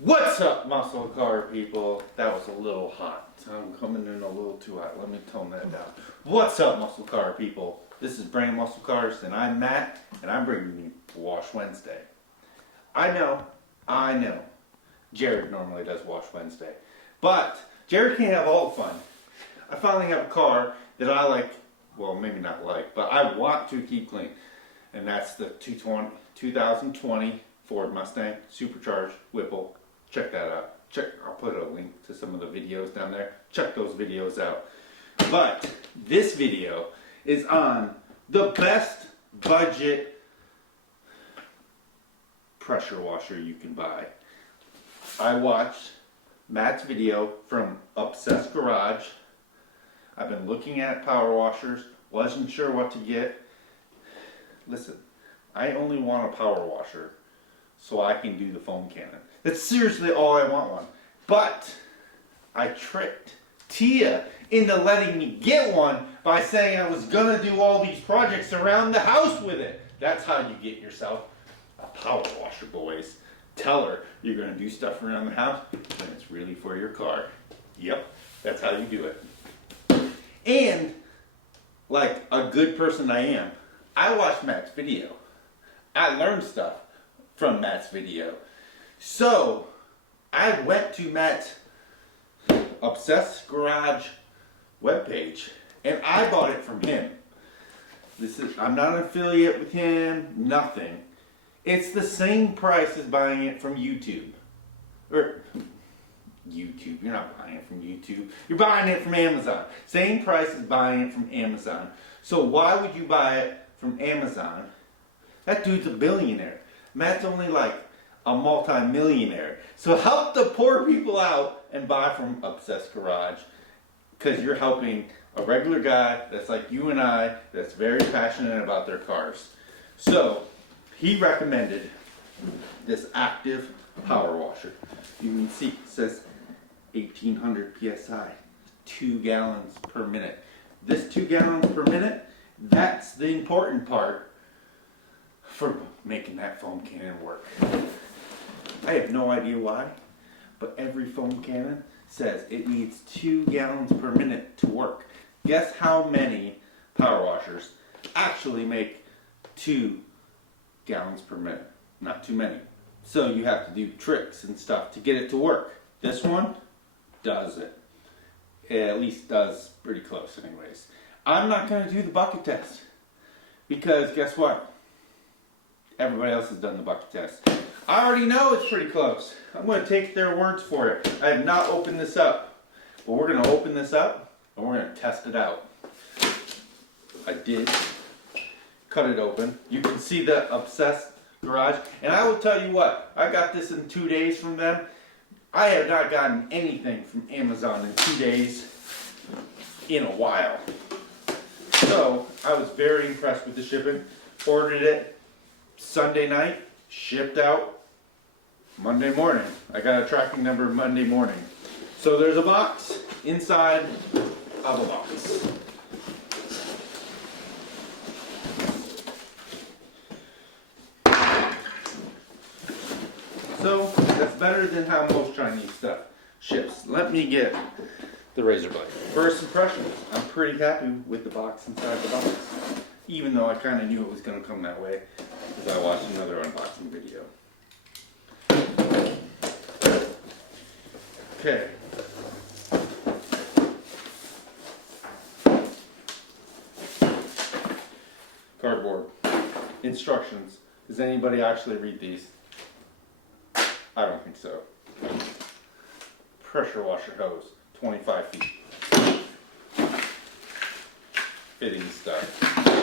What's up, muscle car people? That was a little hot. I'm coming in a little too hot. Let me tone that down. What's up, muscle car people? This is Brand Muscle Cars, and I'm Matt, and I'm bringing you Wash Wednesday. I know. Jared normally does Wash Wednesday, but Jared can't have all the fun. I finally have a car that I like, well, maybe not like, but I want to keep clean, and that's the 2020 Ford Mustang Supercharged Whipple. Check that out. I'll put a link to some of the videos down there. Check those videos out. But this video is on the best budget pressure washer you can buy. I watched Matt's video from Obsessed Garage. I've been looking at power washers, wasn't sure what to get. Listen, I only want a power washer so I can do the foam cannon. That's seriously all I want one. But I tricked Tia into letting me get one by saying I was gonna do all these projects around the house with it. That's how you get yourself a power washer, boys. Tell her you're gonna do stuff around the house and it's really for your car. Yep, that's how you do it. And like a good person I am, I watched Matt's video. I learned stuff from Matt's video. So I went to Matt's Obsessed Garage webpage and I bought it from him. I'm not an affiliate with him, nothing. It's the same price as buying it from YouTube. Or YouTube, you're not buying it from YouTube. You're buying it from Amazon. Same price as buying it from Amazon. So why would you buy it from Amazon? That dude's a billionaire. Matt's only like a multi-millionaire. So help the poor people out and buy from Obsessed Garage, because you're helping a regular guy that's like you and I, that's very passionate about their cars. So he recommended this Active Power Washer. You can see it says 1800 psi, 2 gallons per minute. This 2 gallons per minute, that's the important part for making that foam cannon work. I have no idea why, but every foam cannon says it needs 2 gallons per minute to work. Guess how many power washers actually make 2 gallons per minute? Not too many. So you have to do tricks and stuff to get it to work. This one does it. It at least does pretty close anyways. I'm not going to do the bucket test because guess what? Everybody else has done the bucket test. I already know it's pretty close. I'm going to take their words for it. I have not opened this up. But we're going to open this up and we're going to test it out. I did cut it open. You can see the Obsessed Garage. And I will tell you what, I got this in 2 days from them. I have not gotten anything from Amazon in 2 days in a while. So I was very impressed with the shipping. Ordered it Sunday night, shipped out Monday morning. I got a tracking number Monday morning. So there's a box inside of a box. So that's better than how most Chinese stuff ships. Let me get the razor blade. First impressions, I'm pretty happy with the box inside the box. Even though I kind of knew it was going to come that way because I watched another unboxing video. Okay. Cardboard. Instructions. Does anybody actually read these? I don't think so. Pressure washer hose, 25 feet. Fitting stuff.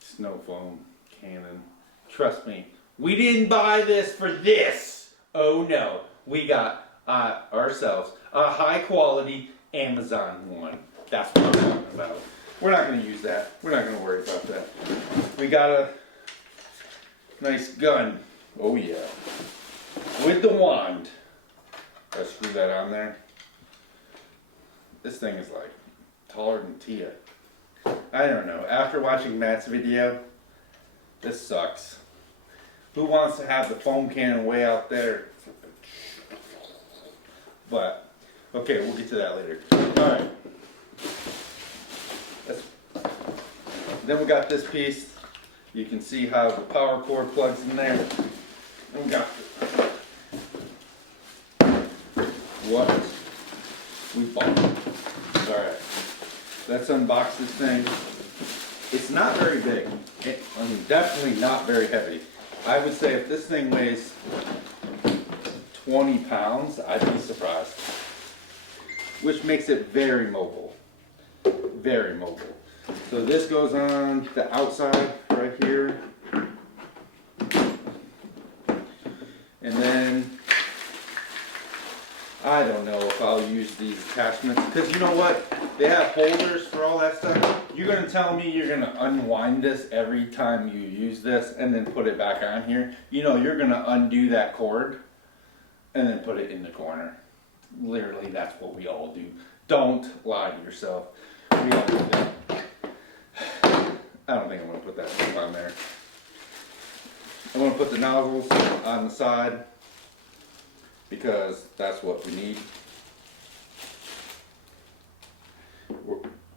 Snow foam cannon. Trust me, we didn't buy this for this. Oh no, we got ourselves a high quality Amazon one. That's what I'm talking about. We're not going to use that. We're not going to worry about that. We got a nice gun. Oh yeah. With the wand. I screw that on there. This thing is like taller than Tia. I don't know. After watching Matt's video, this sucks. Who wants to have the foam cannon way out there? But, okay, we'll get to that later. Alright. Then we got this piece. You can see how the power cord plugs in there. And we got what we bought. Alright. Let's unbox this thing. It's not very big. I mean, definitely not very heavy. I would say if this thing weighs 20 pounds, I'd be surprised. Which makes it very mobile. Very mobile. So this goes on the outside right here. And then I don't know if I'll use these attachments, because you know what? They have holders for all that stuff. You're going to tell me you're going to unwind this every time you use this and then put it back on here. You know, you're going to undo that cord and then put it in the corner. Literally, that's what we all do. Don't lie to yourself. We all do that. I don't think I'm going to put that stuff on there. I'm going to put the nozzles on the side because that's what we need.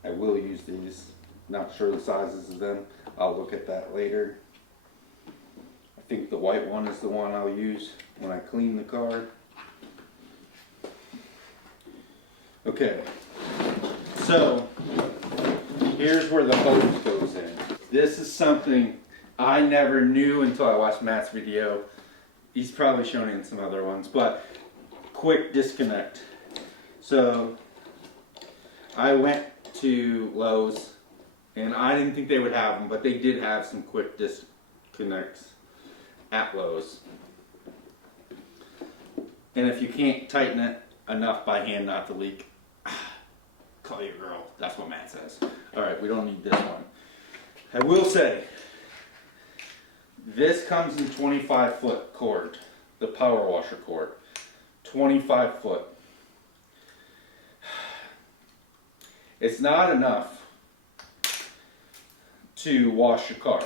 I will use these. Not sure the sizes of them. I'll look at that later. I think the white one is the one I'll use when I clean the car. Okay, so here's where the hose goes in. This is something I never knew until I watched Matt's video. He's probably shown it in some other ones, but quick disconnect. So I went to Lowe's and I didn't think they would have them, but they did have some quick disconnects at Lowe's. And if you can't tighten it enough by hand not to leak, call your girl. That's what Matt says. Alright, we don't need this one. I will say, this comes in 25-foot cord, the power washer cord. 25 foot. It's not enough to wash your car.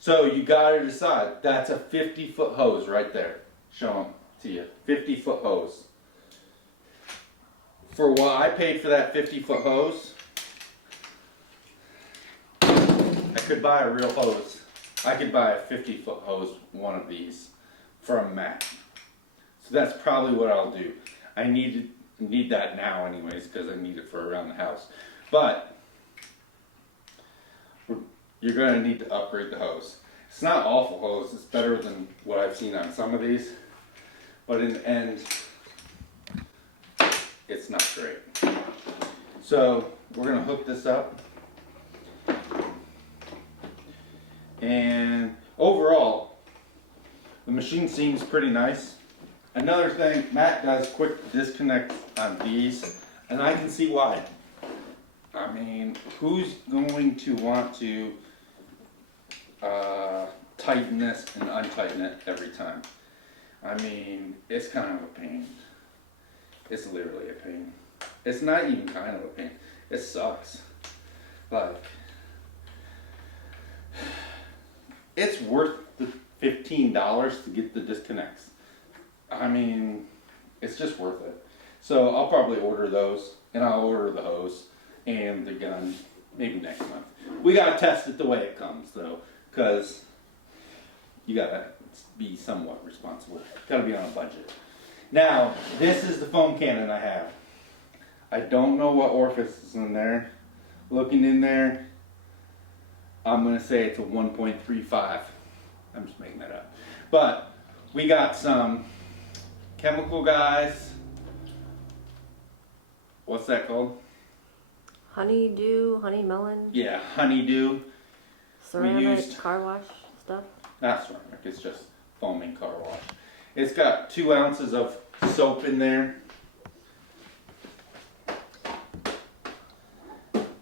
So you gotta decide. That's a 50-foot hose right there. Show them to you. 50-foot hose. For what I paid for that 50-foot hose, I could buy a real hose. I could buy a 50-foot hose, one of these, from Matt. So that's probably what I'll do. I need that now anyways, because I need it for around the house. But you're going to need to upgrade the hose. It's not awful hose. It's better than what I've seen on some of these. But in the end, it's not great. So we're going to hook this up. And overall, the machine seems pretty nice. Another thing, Matt does quick disconnects on these, and I can see why. I mean, who's going to want to tighten this and untighten it every time? I mean, it's kind of a pain. It's literally a pain. It's not even kind of a pain. It sucks. Like, it's worth the $15 to get the disconnects. I mean, it's just worth it. So I'll probably order those, and I'll order the hose and the gun maybe next month. We gotta test it the way it comes though, because you gotta be somewhat responsible. Gotta be on a budget. Now, this is the foam cannon I have. I don't know what orifice is in there. Looking in there, I'm gonna say it's a 1.35. I'm just making that up. But we got some chemical guys. What's that called? Honeydew, honey melon. Yeah, honeydew. Ceramic car wash stuff. Not ceramic, it's just foaming car wash. It's got 2 ounces of soap in there.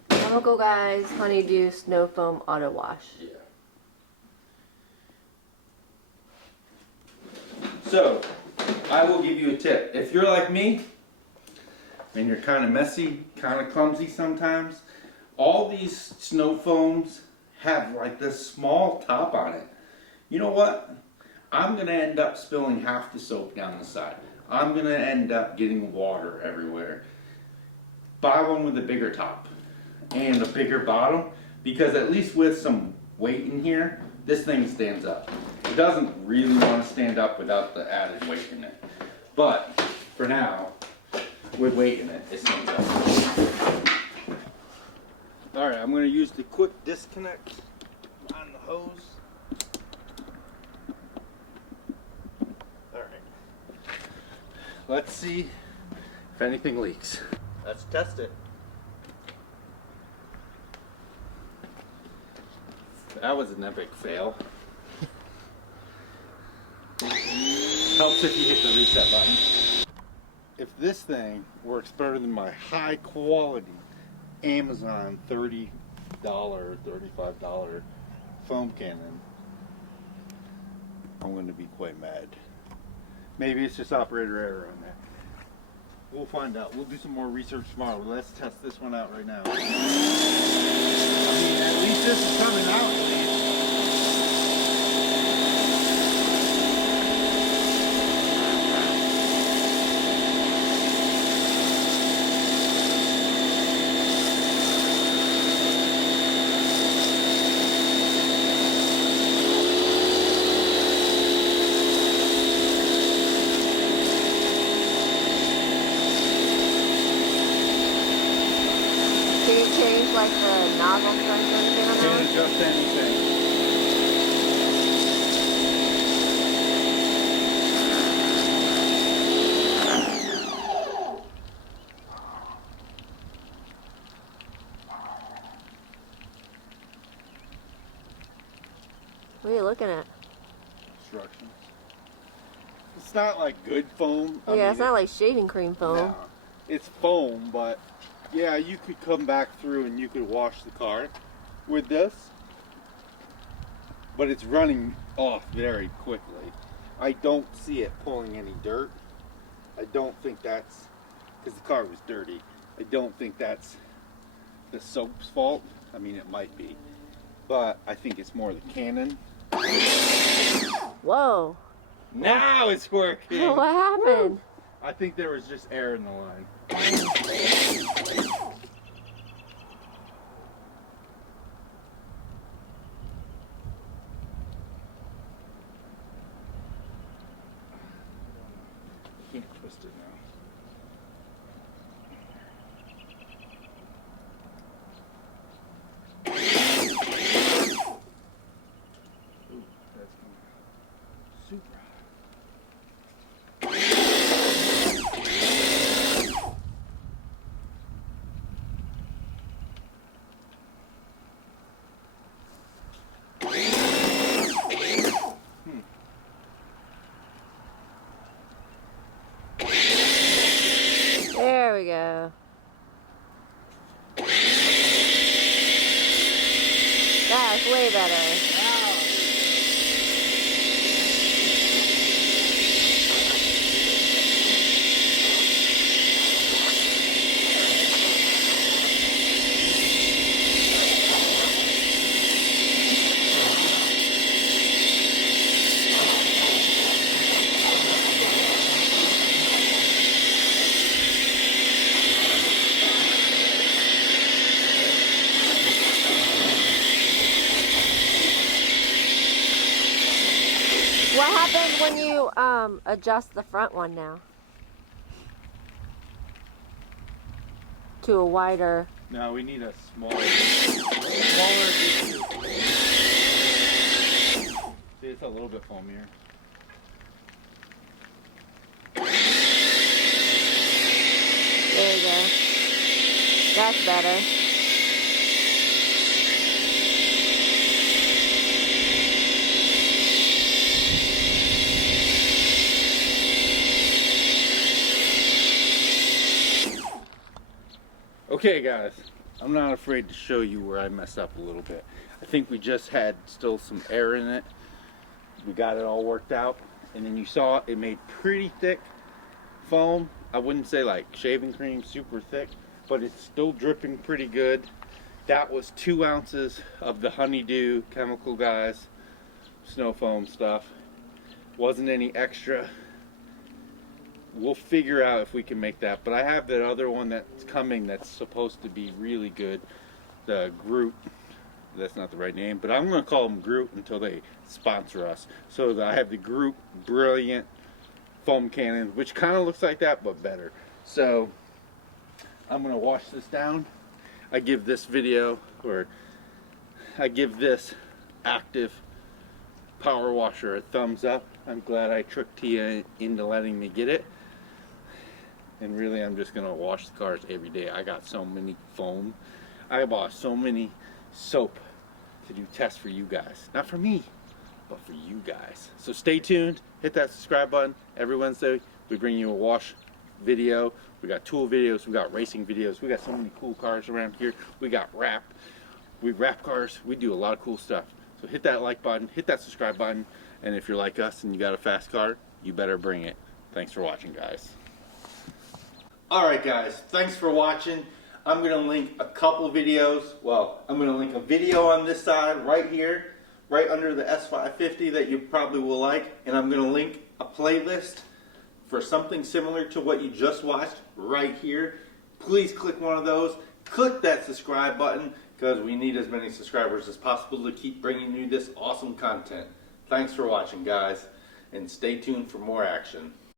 Chemical guys, honeydew, snow foam, auto wash. Yeah. So, I will give you a tip. If you're like me, and you're kind of messy, kind of clumsy sometimes, all these snow foams have like this small top on it. You know what? I'm going to end up spilling half the soap down the side. I'm going to end up getting water everywhere. Buy one with a bigger top and a bigger bottom, because at least with some weight in here, this thing stands up. It doesn't really want to stand up without the added weight in it. But for now, with weight in it, it stands up. Alright, I'm going to use the quick disconnect on the hose. Alright. Let's see if anything leaks. Let's test it. That was an epic fail. Helps if you hit the reset button. If this thing works better than my high quality Amazon $30, $35 foam cannon, I'm going to be quite mad. Maybe it's just operator error on that. We'll find out. We'll do some more research tomorrow. Let's test this one out right now. I mean, at least this is coming out. Change like the nozzle strength or anything on Can't that? adjust anything. What are you looking at? Instructions. It's not like good foam. I Yeah, mean, it's not like shaving cream foam. No, it's foam, but yeah, you could come back through and you could wash the car with this, but it's running off very quickly. I don't see it pulling any dirt. I don't think that's because the car was dirty. I don't think that's the soap's fault. I mean, it might be, but I think it's more the cannon. Whoa. Now it's working. What happened? I think there was just air in the line. Can't twist it now. Ooh, that's coming out super hot. There we go. That's way better. What happens when you adjust the front one now to a wider? No, we need a smaller issue. See, it's a little bit foamier. There you go. That's better. Okay guys, I'm not afraid to show you where I messed up a little bit. I think we just had still some air in it. We got it all worked out, and then you saw it made pretty thick foam. I wouldn't say like shaving cream super thick, but it's still dripping pretty good. That was 2 ounces of the honeydew chemical, guys. Snow foam stuff. Wasn't any extra. We'll figure out if we can make that. But I have that other one that's coming that's supposed to be really good. The Groot. That's not the right name, but I'm going to call them Groot until they sponsor us. So I have the Groot Brilliant foam cannon, which kind of looks like that, but better. So I'm going to wash this down. I give this video, or I give this Active Power Washer a thumbs up. I'm glad I tricked Tia into letting me get it. And really, I'm just going to wash the cars every day. I got so many foam. I bought so many soap to do tests for you guys. Not for me, but for you guys. So stay tuned. Hit that subscribe button. Every Wednesday, we bring you a wash video. We got tool videos. We got racing videos. We got so many cool cars around here. We got wrap. We wrap cars. We do a lot of cool stuff. So hit that like button. Hit that subscribe button. And if you're like us and you got a fast car, you better bring it. Thanks for watching, guys. Alright, guys. Thanks for watching. I'm going to link a couple videos. Well, I'm going to link a video on this side right here, right under the S550 that you probably will like. And I'm going to link a playlist for something similar to what you just watched right here. Please click one of those. Click that subscribe button because we need as many subscribers as possible to keep bringing you this awesome content. Thanks for watching, guys, and stay tuned for more action.